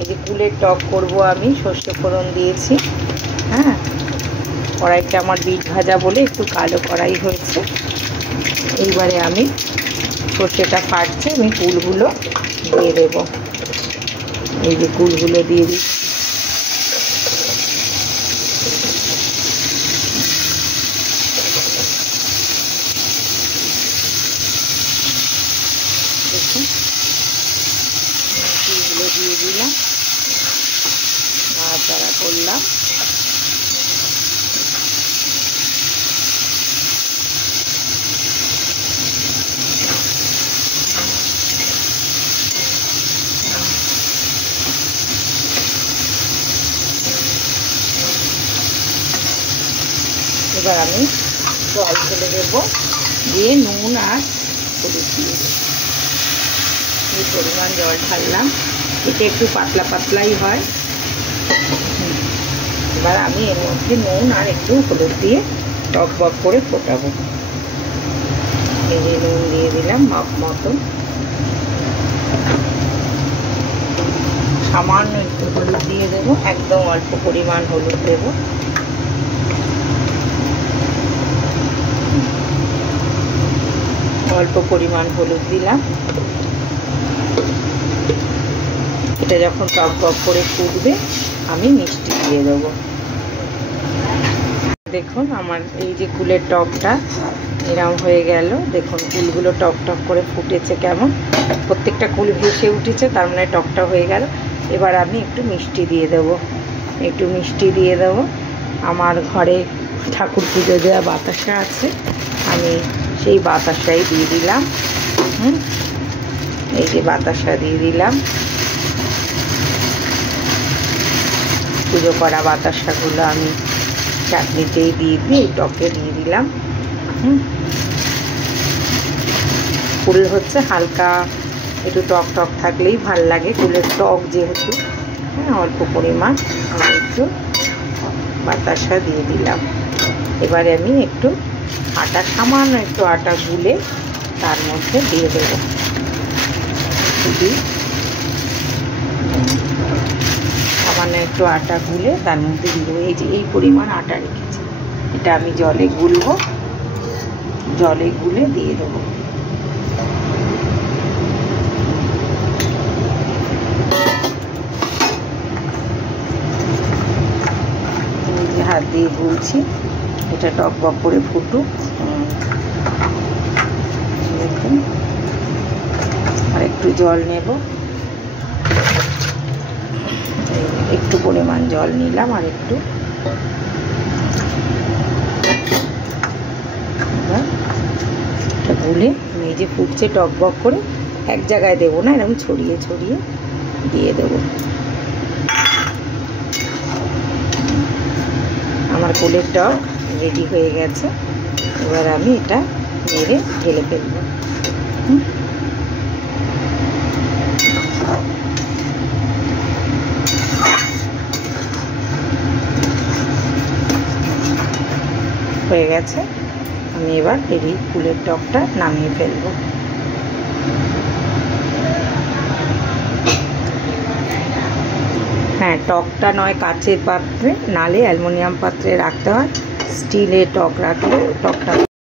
এই যে কুলের টক করব আমি, সর্ষে ফোড়ন দিয়েছি। হ্যাঁ, কড়াইটা আমার বিট ভাজা বলে একটু কালো কড়াই হয়েছে। এইবারে আমি সর্ষেটা ফাটছে, আমি কুলগুলো দিয়ে দেব। এই যে কুলগুলো দিয়ে দিচ্ছি। দেখুন কুলগুলো দিয়ে দিলাম, নাড়াচাড়া করলাম। এবার আমি জল ফেলে দেবো, দিয়ে নুন আর হলুদ দিয়ে দেবো। এই পরিমাণ জল ঢাললাম, এটা একটু পাতলা পাতলাই হয়। এবার আমি এর মধ্যে নুন আর একটু হলুদ দিয়ে টক বক করে ফোটাবো। এই যে নুন দিয়ে দিলাম মাপ মতো, সামান্য একটু হলুদ দিয়ে দেবো, একদম অল্প পরিমাণ হলুদ দেবো। অল্প পরিমাণ হলুদ দিলাম। এটা যখন টক বক করে ফুটবে আমি মিষ্টি দিয়ে দেবো। দেখুন আমার এই যে কুলের টকটা এরম হয়ে গেল। দেখুন কুলগুলো টক টক করে ফুটেছে কেমন, প্রত্যেকটা কুল ভেসে উঠেছে, তার মানে টকটা হয়ে গেল। এবার আমি একটু মিষ্টি দিয়ে দেবো, একটু মিষ্টি দিয়ে দেবো। আমার ঘরে ঠাকুর পুজো দেওয়া বাতাসা আছে, আমি সেই বাতাসাই দিয়ে দিলাম। এই যে বাতাসা দিয়ে দিলাম, পুজো করা বাতাসাগুলো আমি চাটনিতেই দিয়ে এই টকে দিয়ে দিলাম। কুল হচ্ছে হালকা একটু টক টক থাকলেই ভাল লাগে, কুলের টক যেহেতু। হ্যাঁ, অল্প পরিমাণ আমি একটু বাতাসা দিয়ে দিলাম। এবারে আমি একটু আটা, সামান্য একটু আটা গুলে তার মধ্যে দিয়ে দেবো। সামান্য একটু আটা গুলে তার মধ্যে দিয়ে দেবো। এই যে এই পরিমাণ আটা রেখেছি, এটা আমি জলে গুলবো, জলে গুলে দিয়ে দেবো। হাত দিয়ে গুলছি, এটা টক বক করে ফুটুক। দেখুন আর একটু জল নেব, একটু পরিমাণ জল নিলাম আর একটু। গুলে এই যে ফুটছে টক বক করে, এক জায়গায় দেবো না, এরকম ছড়িয়ে ছড়িয়ে দিয়ে দেবো। আমার কুলের টক রেডি হয়ে গেছে। এবার আমি এটা নেড়ে ঢেলে ফেলব। হয়ে গেছে, আমি এবার এই কুলের টকটা নামিয়ে ফেলব। হ্যাঁ, টকটা নয় কাচের পাত্রে, নালে অ্যালুমিনিয়াম পাত্রে রাখতে হয়। স্টিলের টক রাখলে টকটা